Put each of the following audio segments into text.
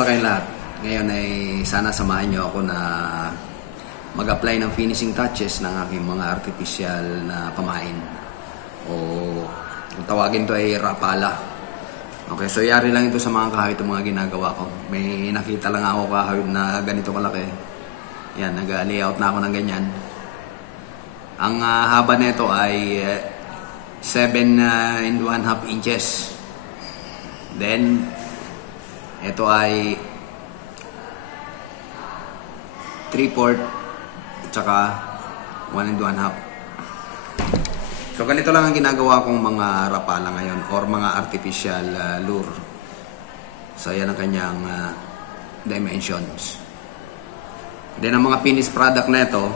Kamusta kayong lahat? Ngayon ay sana samahan nyo ako na mag-apply ng finishing touches ng aking mga artificial na pamain. O kung tawagin to ay rapala. Okay, so yari lang ito sa mga kahawit ng mga ginagawa ko. May nakita lang ako kahawit na ganito kalaki. Yan, nag-layout na ako ng ganyan. Ang haba nito ay 7 and 1/2 inches. Then, ito ay 3/4 at saka 1 and 1/2. So ganito lang ang ginagawa kong mga rapala ngayon or mga artificial lure. So yan ang kanyang dimensions. Then ang mga finished product na ito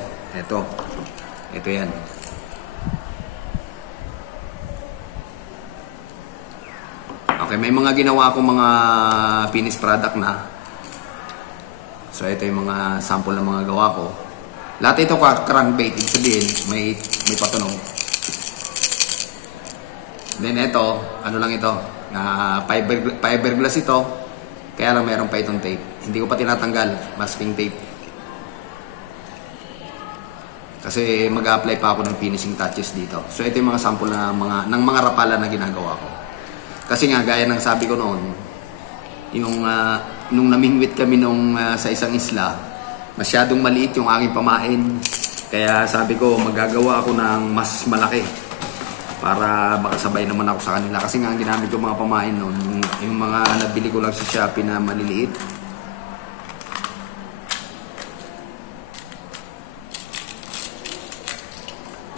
yan. Okay, may mga ginawa akong mga finished product na. So ito yung mga sample ng mga gawa ko. Lahat ito crankbait, ibig sabihin may patunog. Then ito, ano lang ito, fiberglass ito. Kaya lang meron pa itong tape. Hindi ko pa tinatanggal, masking tape. Kasi mag-a-apply pa ako ng finishing touches dito. So ito yung mga sample ng mga rapala na ginagawa ko. Kasi nga, gaya ng sabi ko noon, yung nung namingwit kami sa isang isla, masyadong maliit yung aking pamain. Kaya sabi ko, magagawa ako ng mas malaki para makasabay naman ako sa kanila. Kasi nga, ang ginamit ko mga pamain noon, yung mga nabili ko lang sa Shopee na maliliit.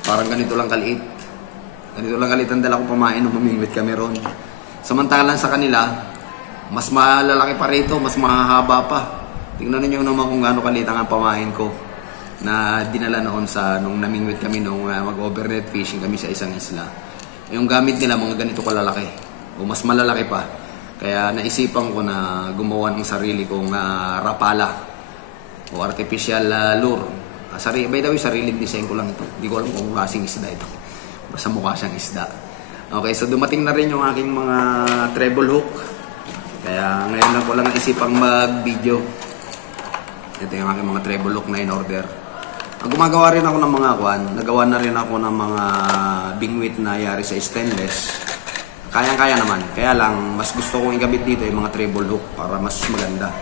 Parang ganito lang kaliit. Ganito lang kaliit ang dala ko pamain nung mamingwit kami ron. Samantalang sa kanila, mas malalaki pa rito, mas mahahaba pa. Tingnan niyo naman kung gaano kaliit ang pamain ko na dinala noon nung namingwit kami nung mag-overnight fishing kami sa isang isla. Yung gamit nila mga ganito kalalaki o mas malalaki pa. Kaya naisipan ko na gumawa ng sarili kong rapala o artificial lure. By the way, sariling design ko lang ito. Hindi ko alam kung klaseng isda ito. Basta mukha siyang isda. Okay, so dumating na rin yung aking mga treble hook. Kaya ngayon lang ko lang naisipang mag-video. Ito yung aking mga treble hook na in order. Gumagawa rin ako ng mga nagawa na rin ako ng mga bingwit na yari sa stainless. Kaya naman. Kaya lang, mas gusto kong igabit dito yung mga treble hook para mas maganda.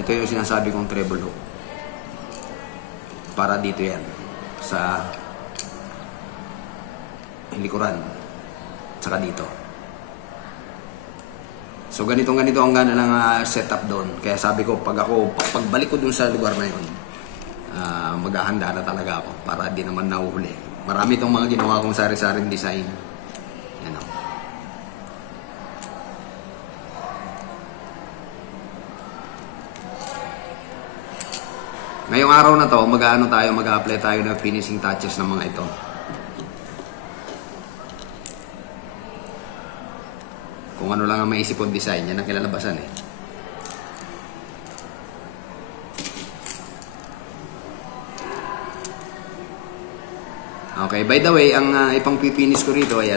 Ito yung sinasabi kong treble hook. Para dito yan. Sa likuran. Tsaka dito. So ganito ang gana ng setup doon. Kaya sabi ko, pagbalik ko dun sa lugar na yun, maghahanda na talaga ako para di naman nahuhuli. Marami itong mga ginawa kong sari-saring design. Yan o. Ngayong araw na to, mag-a-apply tayo ng finishing touches ng mga ito. Kung ano lang ang maisip kong design, yan ang kilalabasan eh. Okay, by the way, ang ipang pipinis ko rito ay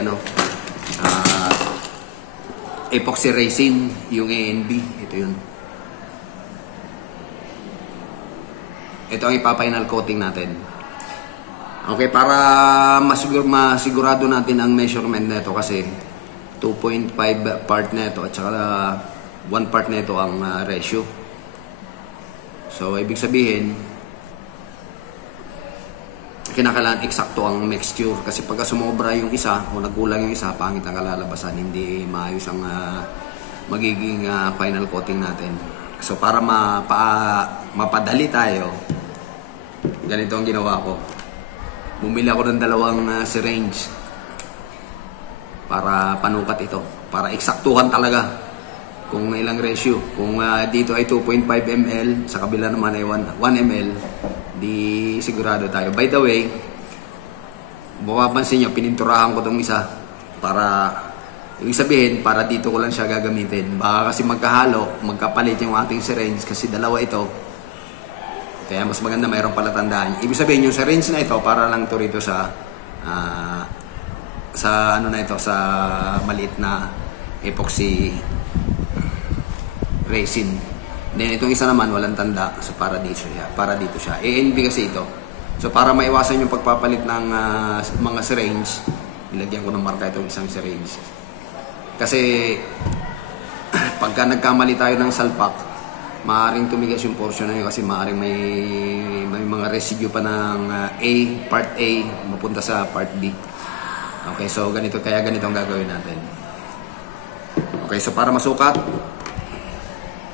epoxy resin, yung ANB. Ito yun. Ito ang ipa-final coating natin. Okay, para masigurado natin ang measurement nito kasi 2.5 part na ito at saka 1 part na ito ang ratio. So, ibig sabihin, kinakailangan eksakto ang mixture. Kasi pagka sumobra yung isa o nagkulang yung isa, pangit ang kalalabasan. Hindi maayos ang magiging final coating natin. So, para mapadali tayo, ganito ang ginawa ko. Bumili ako ng 2 syringe para panukat ito. Para eksaktuhan talaga kung ilang ratio. Kung dito ay 2.5 ml, sa kabila naman ay 1 ml, di sigurado tayo. By the way, mapapansin nyo, pininturahan ko itong isa para, ibig sabihin, para dito ko lang siya gagamitin. Baka kasi magkahalo, magkapalit yung ating syringe kasi dalawa ito. Kaya mas maganda mayroong palatandaan. Ibig sabihin, yung syringe na ito, para lang ito rito sa maliit na epoxy resin. Then itong isa naman walang tanda, so para dito siya. Para dito siya. ANB kasi ito. So para maiwasan yung pagpapalit ng mga syringe, nilagyan ko ng marka itong isang syringe. Kasi pagka nagkamali tayo ng salpak, maaaring tumigas yung portion na yun kasi maaaring may mga residue pa ng part A mapunta sa part B. Okay, so ganito ang gagawin natin. Okay, so para masukat,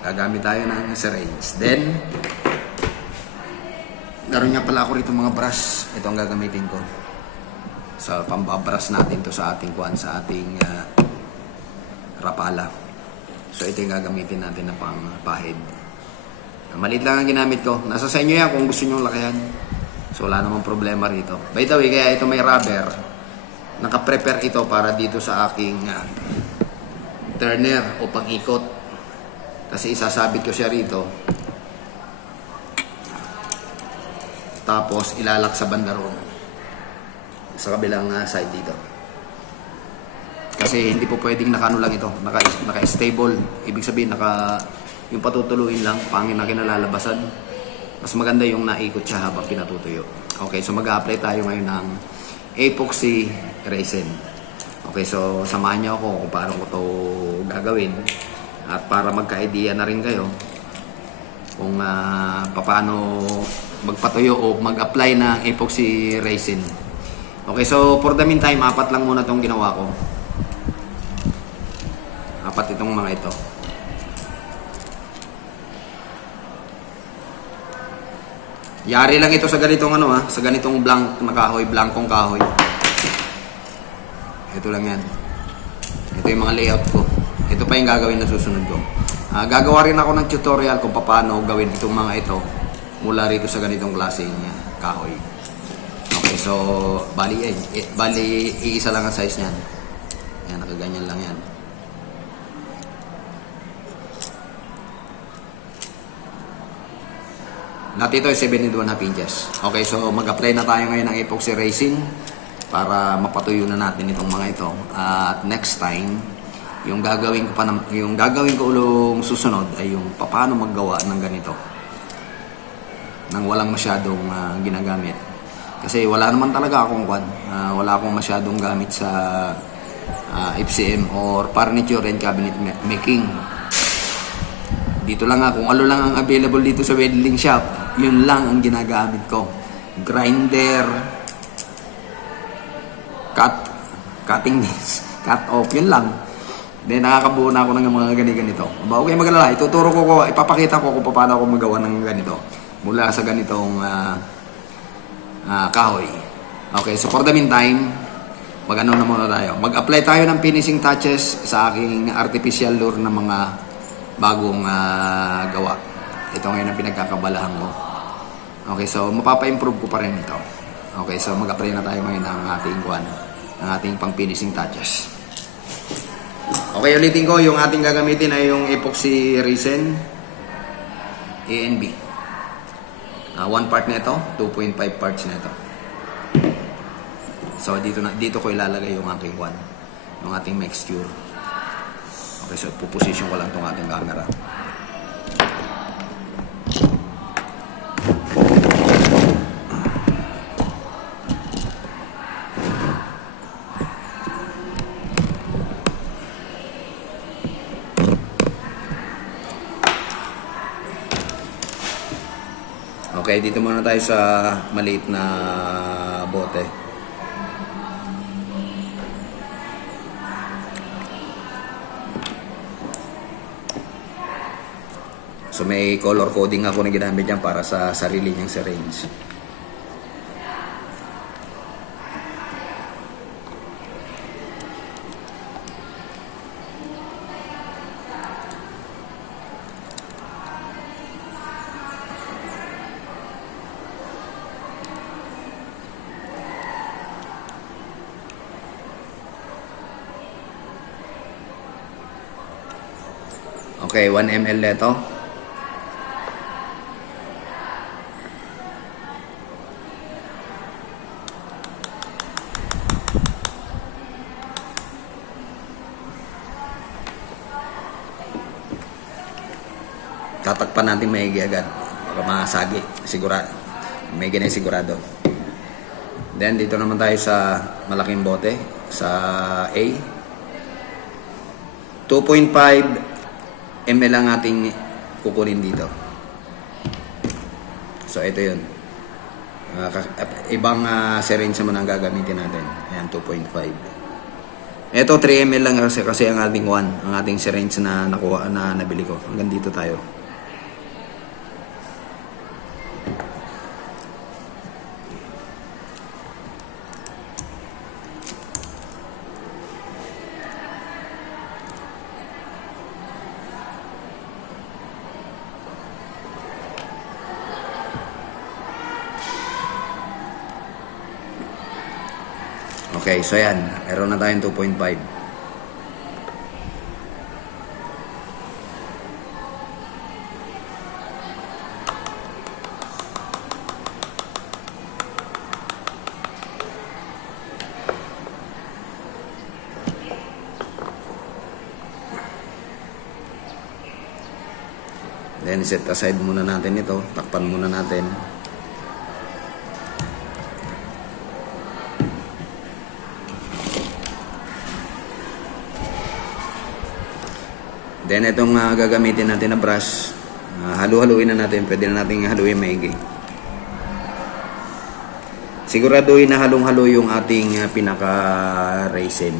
gagamit tayo ng syringe. Then, naroon nga pala ako rito mga brush. Ito ang gagamitin ko. So, pambabrush natin to sa ating rapala. So, ito yung gagamitin natin na pang-pahid. Maliit lang ang ginamit ko. Nasa sa inyo yan kung gusto nyo lakihan. So, wala namang problema rito. By the way, kaya ito may rubber. Naka-prepare ito para dito sa aking turner o pag-ikot. Kasi isasabit ko siya rito. Tapos, ilalak sa banda roon. Sa kabilang side dito. Kasi hindi po pwedeng nakano lang ito, naka-stable. Ibig sabihin, yung patutuluin lang, pangin na kinalalabasan. Mas maganda yung naikot siya habang pinatutuyo. Okay, so mag-a-apply tayo ngayon ng epoxy resin. Okay, so samahan niyo ako kung paano ko to gagawin. At para magka-idea na rin kayo kung paano magpatuyo o mag-apply ng epoxy resin. Okay, so for the meantime, 4 lang muna itong ginawa ko. 4 itong mga ito. Yari lang ito sa ganitong sa ganitong blank na kahoy, blankong kahoy. Ito lang yan. Ito yung mga layout ko. Ito pa yung gagawin na susunod ko. Gagawa rin ako ng tutorial kung paano gawin itong mga ito mula rito sa ganitong klaseng kahoy. Okay, so bali iisa lang ang size niyan. Yan, nakaganyan lang yan. Lahat ito ay 7.5 inches. Okay, so mag-apply na tayo ngayon ng epoxy resin para mapatuyo na natin itong mga ito. At next time, yung gagawin ko ulong susunod ay yung paano maggawa ng ganito nang walang masyadong ginagamit. Kasi wala naman talaga akong wala akong masyadong gamit sa FCM or furniture and cabinet making. Dito lang kung ano lang ang available dito sa welding shop, yun lang ang ginagamit ko. Grinder, cutting disc, cut off, yun lang. Then nakakabuo na ako ng mga ganito. Huwag kayong mag-alala, ipapakita ko kung paano ako magawa ng ganito mula sa ganitong kahoy. Okay, so for the meantime, mag-ano na muna tayo. Mag-apply tayo ng finishing touches sa aking artificial lure na mga bagong gawa. Ito ngayon ang pinagkakabalahan ko. Okay, so mapapa-improve ko pa rin ito. Okay, so mag-apply na tayo ngayon ng ating pang-finishing touches. Okay, ulitin ko, yung ating gagamitin ay yung epoxy resin ANB. 1 part na ito, 2.5 parts na ito. So dito ko ilalagay yung ating mixture. Okay, so puposition ko lang itong ating camera. Okay, dito muna tayo sa maliit na bote. So may color coding ako na ginamit dyan para sa sarili niyang syringe. Okay, 1 ml ito. tatakpan natin maigi agad. Baka masagi. Sigurado. Maigi na sigurado. Then, dito naman tayo sa malaking bote. Sa A. 2.5 ml ang ating kukunin dito. So, ito yun. Ibang syringe naman ang gagamitin natin. Ayan, 2.5. Ito, 3 ml lang kasi ang ating ang ating syringe na nakuha, na nabili ko. Hanggang dito tayo. Okay, so yan. Meron na tayong 2.5. Then, set aside muna natin ito. Takpan muna natin. Then, itong gagamitin natin na brush, halu-haluin na natin. Pwede na natin haluin maigi. Siguraduhin na halong-halo yung ating pinaka-resin.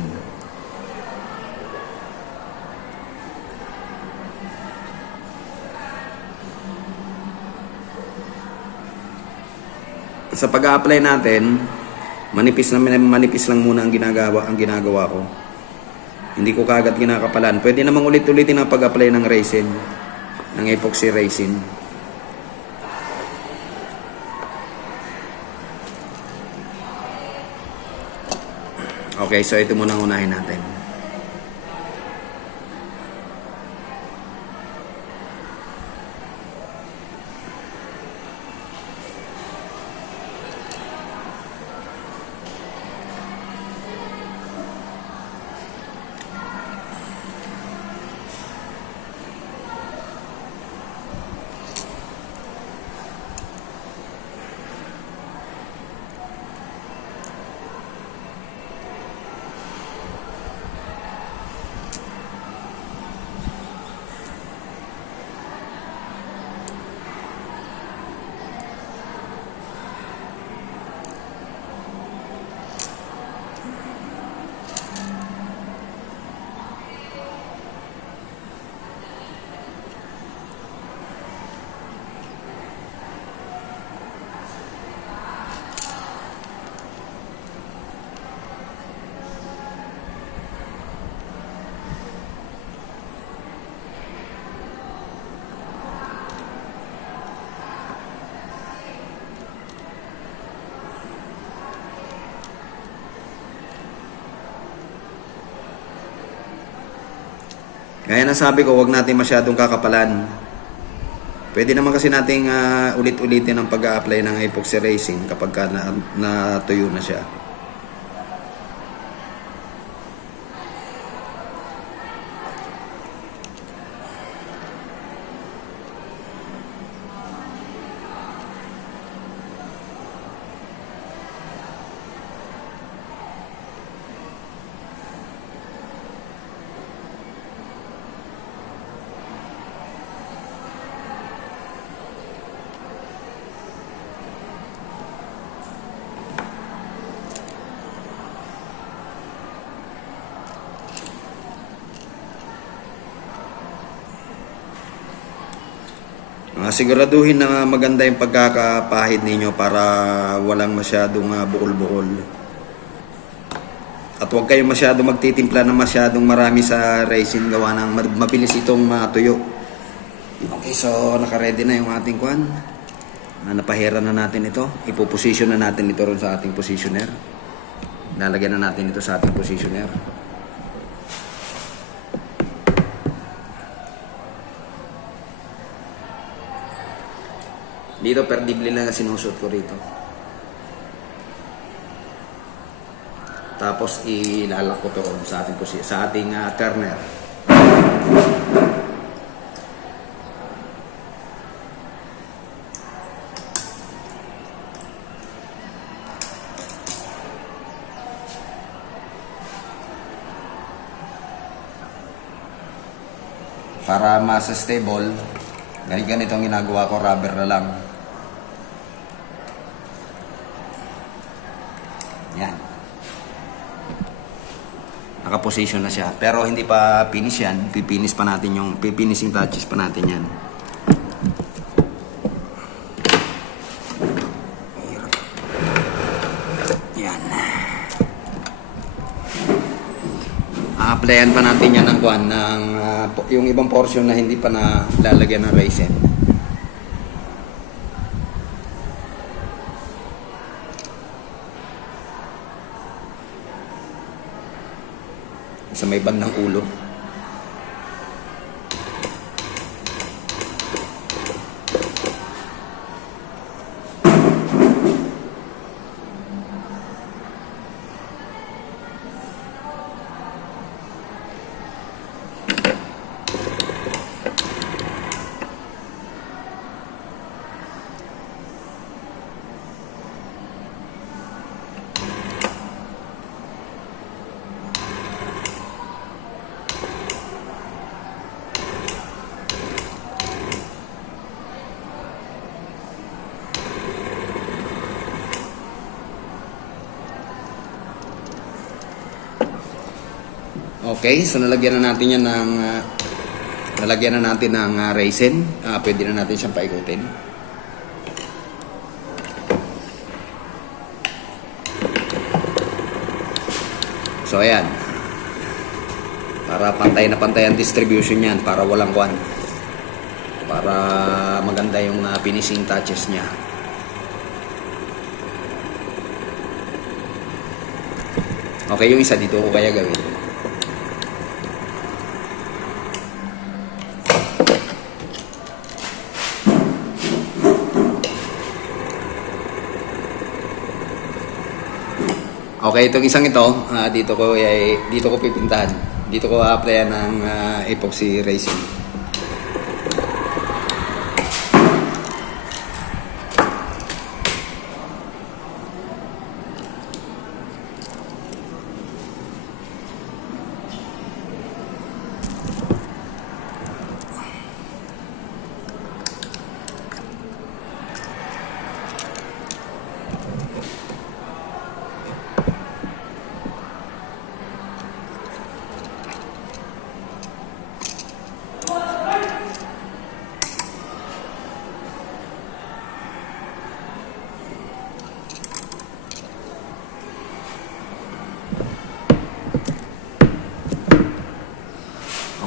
Sa pag-a-apply natin, manipis lang muna ang ginagawa ko. Hindi ko kagad kinakapalan. Pwede namang ulit-ulitin ang pag-apply ng resin, ng epoxy resin. Okay, so ito muna ang unahin natin. Kaya nasabi ko, wag natin masyadong kakapalan. Pwede naman kasi nating ulit-ulitin ang pag-a-apply ng epoxy resin kapag natuyo na siya. Siguraduhin na maganda yung pagkakapahid ninyo para walang masyadong bukol-bukol. At huwag kayong masyadong magtitimpla ng masyadong marami sa resin, gawa ng mabilis itong matuyo. Okay, so naka-ready na yung ating kwan. Napahera na natin ito. Ipo-position na natin ito ron sa ating positioner. Lalagyan na natin ito sa ating positioner. Dito perdible lang na sinusot ko rito. Tapos ilalak ko to sa ating turner. para mas stable, ganito ang ginagawa ko, rubber na lang. Yan. Naka-position na siya. Pero hindi pa finish yan. Pipinis pa natin yung, pipinising touches pa natin yan. Yan. A-applyan pa natin yan ng kuwan, ng, yung ibang portion na hindi pa na lalagyan ng resin. Sa may bandang ulo. Okay, so nalagyan na natin yan ng resin. Pwede na natin siyang paikutin. So ayan. Para pantay na pantay ang distribution niyan, para walang kwan. Para maganda yung finishing touches niya. Okay, yung isa dito ko kaya gawin. Okay, itong isang ito, dito ko pipintahan. Dito ko a-applyan ng epoxy resin.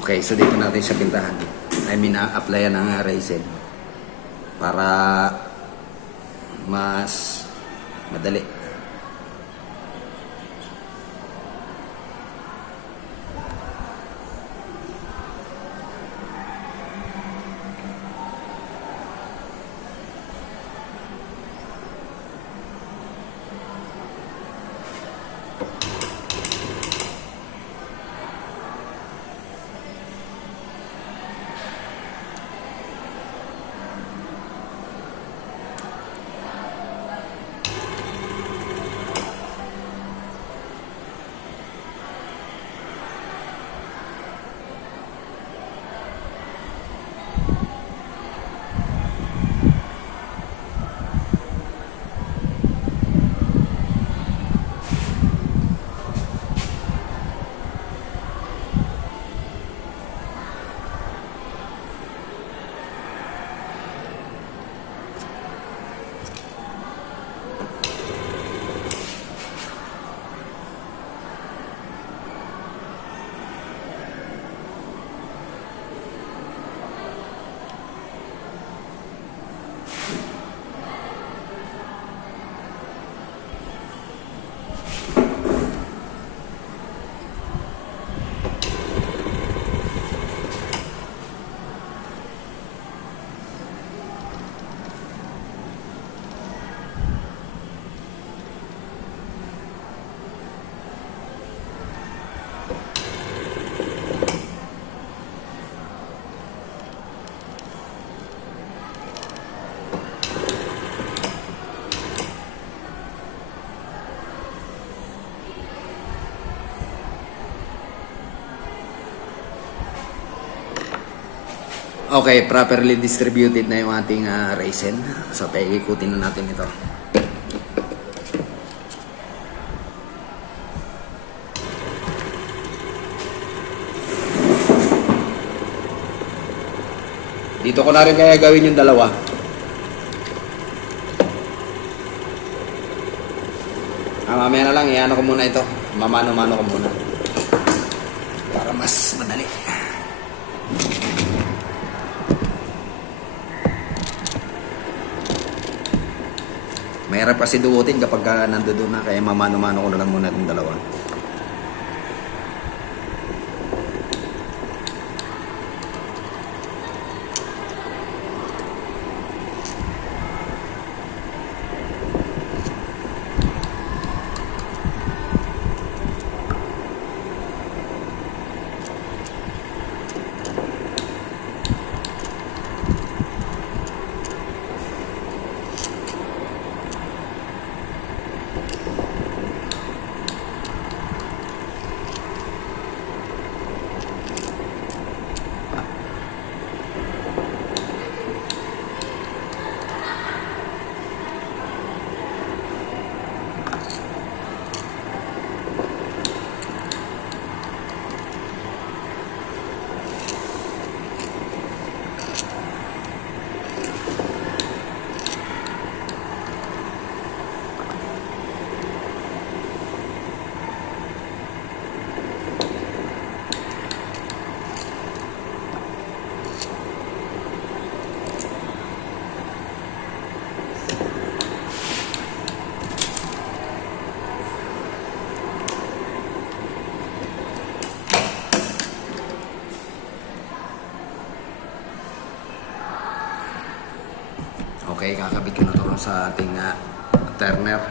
Okay, so dito natin siya pintahan. I mean, applyan ng resin para mas madali. Okay, properly distributed na yung ating raisin. So, paikutin na natin ito. Dito ko na rin kaya gawin yung dalawa. Mamaya na lang, iano ko muna ito. Mamano-mano ko muna. Para mas madali. Mahirap kasi duutin kapag nandoon na, kaya mamano-mano ko na lang muna itong dalawa. Okay, kakabit ko na ito sa ating turner.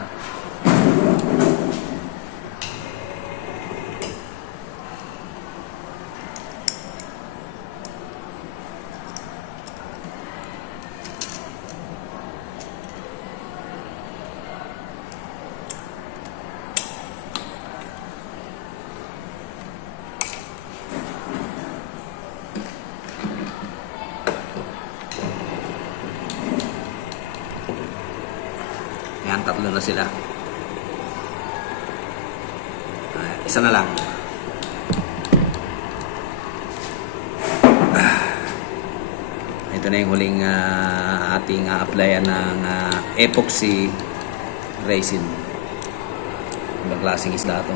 Ayan, tatlo na sila. Isa na lang. Ito na yung huling ating applyan ng epoxy resin. Ibang klaseng isda ito.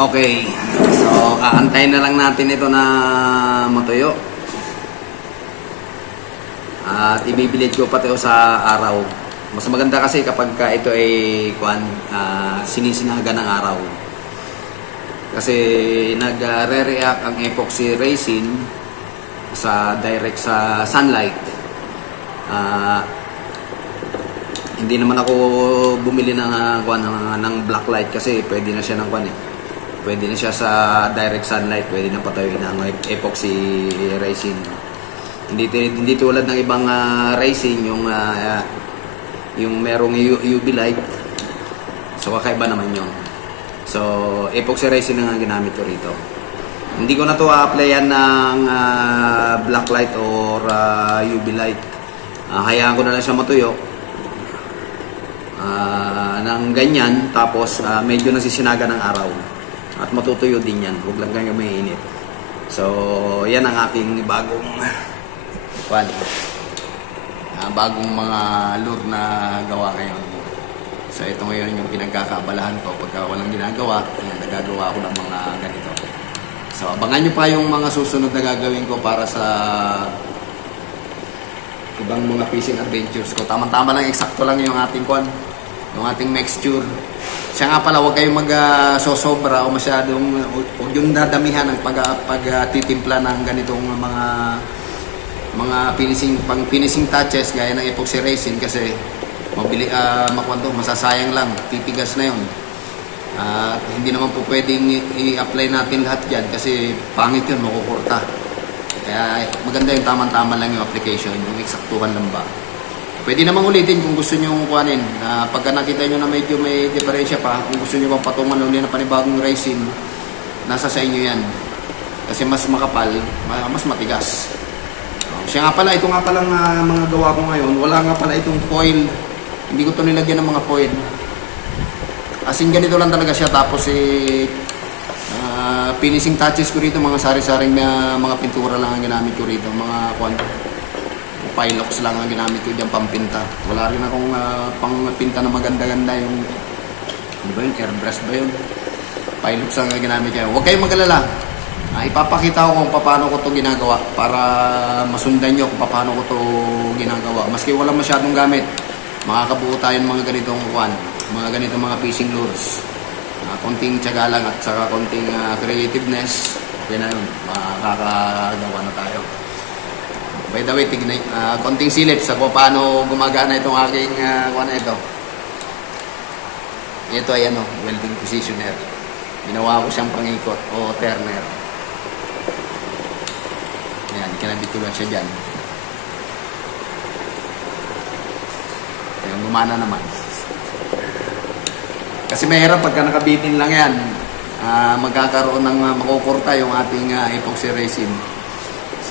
Okay, so aantayin na lang natin ito na matuyo. At ibibilid ko pati sa araw. Mas maganda kasi kapag ito ay sinisinaga ng araw. Kasi nagre-react ang epoxy resin sa direct sa sunlight. Hindi naman ako bumili ng black light kasi pwede na siya ng Pwede na siya sa direct sunlight, pwede na patuyuin ng epoxy resin. Hindi tulad ng ibang resin yung merong UV light. So kakaiba naman 'yon. So epoxy resin na nga ginamit ko rito. Hindi ko na to applyan ng black light or UV light. Hayaan ko na lang siya matuyo. Ng ganyan, tapos medyo nasisinaga ng araw. At matutuyo din yan. Huwag lang kayo mainit. So, yan ang aking bagong mga lure na gawa ngayon. So, ito ngayon yung pinagkakaabalahan ko. Pagka walang ginagawa, nagagawa ko ng mga ganito. So, abangan nyo pa yung mga susunod na gagawin ko para sa ibang mga fishing adventures ko. Tama-tama lang, eksakto lang yung ating yung ating mixture. Siya nga pala, huwag kayong mag-sosobra o masyadong, huwag yung dadamihan ng pag-titimpla ng ganitong mga finishing touches gaya ng epoxy resin kasi masasayang lang, titigas na yun. Hindi naman po pwedeng i-apply natin lahat dyan kasi pangit yun, makukurta. Kaya maganda yung tama-tama lang yung application, yung eksaktuhan lang ba. Pwede namang ulitin kung gusto nyo kuhanin. Pagka nakita nyo na medyo may diferensya pa, kung gusto nyo pang patungan ulit na panibagong resin, nasa sa inyo yan. Kasi mas makapal, mas matigas. Siya nga pala, ito nga palang mga gawa ko ngayon, wala nga pala itong foil. Hindi ko ito nilagyan ng mga foil. As in, ganito lang talaga siya. Tapos finishing touches ko rito, mga sari-saring mga pintura lang ang ginamit ko rito. Mga Pilox lang ang ginamit ko dyan pampinta. Wala rin akong pangpinta na maganda-ganda yung ano ba yun? Airbrush ba yun? Pilox lang ang ginamit ko. Huwag kayong mag-alala. Ipapakita ko kung paano ko ito ginagawa para masundan nyo kung paano ko ito ginagawa. Maski walang masyadong gamit, makakabuo tayo ng mga ganitong mga ganitong mga fishing lures. Konting tiyaga lang at saka konting creativeness, okay na yun. Makakagawa na tayo. By the way, konting silip sa kung paano gumagana itong aking ito. Ito ay welding positioner. Ginawa ko siyang pangikot o turner. Ayan, kinabit ko lang siya dyan. Ayan, gumana naman. Kasi mahirap pagka nakabitin lang yan. Magkakaroon ng makukurta yung ating epoxy resin.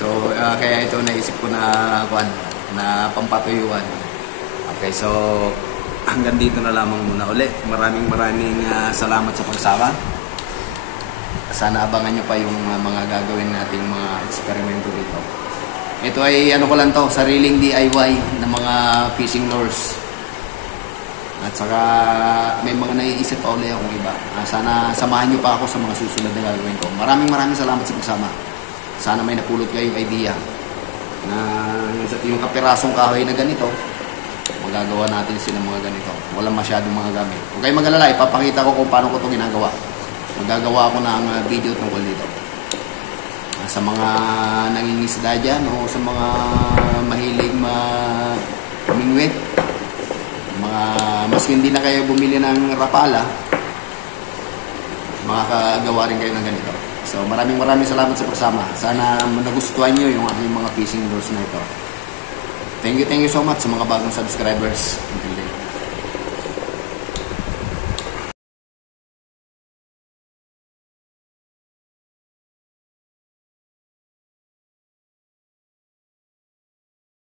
So, kaya ito naisip ko na pampatuyuan. Okay, so hanggang dito na lamang muna ulit. Maraming salamat sa pagsama. Sana abangan nyo pa yung mga gagawin nating mga eksperimento dito. Ito ay ko lang to, sariling DIY na mga fishing lures. At saka may mga naiisip pa ulit akong iba. Sana samahan nyo pa ako sa mga susunod na gagawin ko. Maraming salamat sa pagsama. Sana may napulot kayong idea na yung kapirasong kahoy na ganito, magagawa natin sila mga ganito. Walang masyadong mga gamit. Huwag kayong mag-alala, ipapakita ko kung paano ko ito ginagawa. Magagawa ako ng video tungkol dito. Sa mga nangingisda dyan o sa mga mahilig humingwit, maski hindi na kayo bumili ng rapala, makakagawa rin kayo ng ganito. So maraming salamat sa pagsama. Sana nagustuhan nyo yung aking mga fishing lures na ito. Thank you so much sa mga bagong subscribers. Until